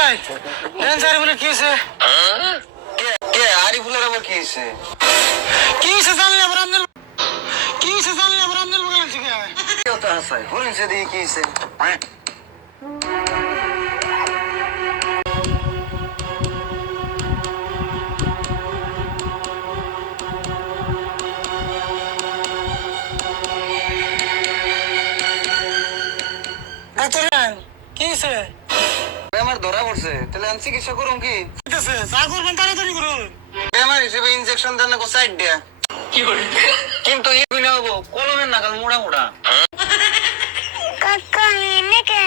ভাই বলে কি হয়েছে? কে আরিফুলের আবার কি হয়েছে? কি হয়েছে জানলে আবার আপনার কি হয়েছে জানলে আবার আপনার বলে থেকে কেউ তো হাসাই হরিণছে দিয়ে কি হয়েছে? ডাক্তার কি হয়েছে? আমার ধরা পড়ছে, তাহলে আমি চিকিৎসা করুন কি? যা করবেন তাড়াতাড়ি করুন। বেমার হিসেবে ইনজেকশন দেন না সাইড দেয়া কিন্তু ইবিনে হবো কলমের নাগাল মোড়া মোড়া। কাকা এনেকে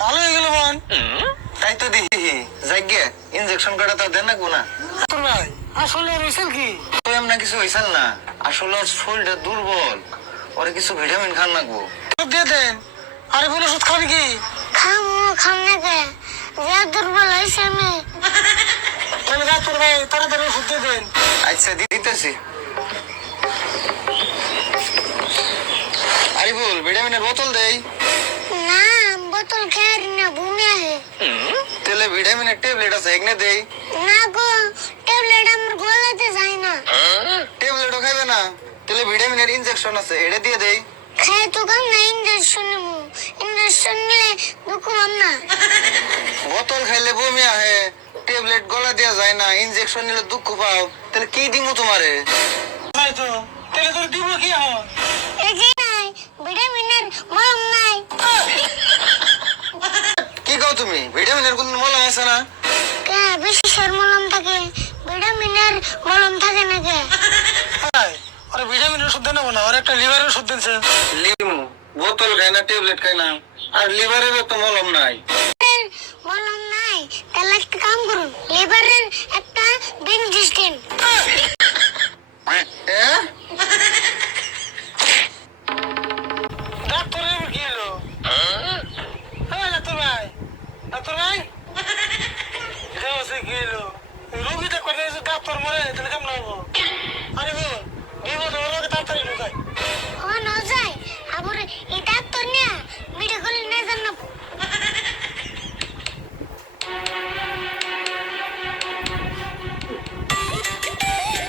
ভালো হয়ে গেল বোন। তাই তো দেখি যাইগে ইনজেকশন কাটা তো দেন না কোনা। ডাক্তার ভাই আসলে রয়েছেন কি? তো এমন কিছু হইছাল না, আসলে ওর শরীরটা দুর্বল, ওরে কিছু ভিটামিন খান লাগবো। দিয়ে দেন। আরে বলে ওষুধ খাবি কি? খামনেকে যে দুর্বল হয়েছে আমি। তাহলে ডাক্তার ভাই তাড়াতাড়ি ওষুধ দিয়ে দেন। আচ্ছা দিতেছি। আরিফুল ভিটামিনের বোতল দেই। না বোতল খেয়ে না বমি আহে। তাহলে ভিটামিনের ট্যাবলেট আছে এগনে দেই। না গো ট্যাবলেট আমার গলাতে যায় না। ট্যাবলেটও খাইবে না, তাহলে ভিটামিনের ইনজেকশন আছে এটা দিয়ে দেই। খেয়ে তো কাম না ইঞ্জেকশন নেবো। ইঞ্জেকশন নিলে দুঃখ পাম না। বোতল খাইলে বমি আহে, ট্যাবলেট গলা দেওয়া যায় না, ইনজেকশন নিলে দুঃখ পাও, তাহলে কি দিমু তোমারে? তাই তো তাহলে তোর দিব কি এখন? এই যে নাই ভিটামিনের মলম নাই। কি কও তুমি? ভিটামিনের কোন মলম আছে না? কে বিশেষের মলম থাকে ভিটামিনের মলম থাকে না কে? ভাই ওরে ভিটামিনের ওষুধ দেন না, ওর একটা লিভারের ওষুধ দিনছে। লিমু বোতল খাই না, ট্যাবলেট খাই না, আর লিভারেরও তো মলম নাই।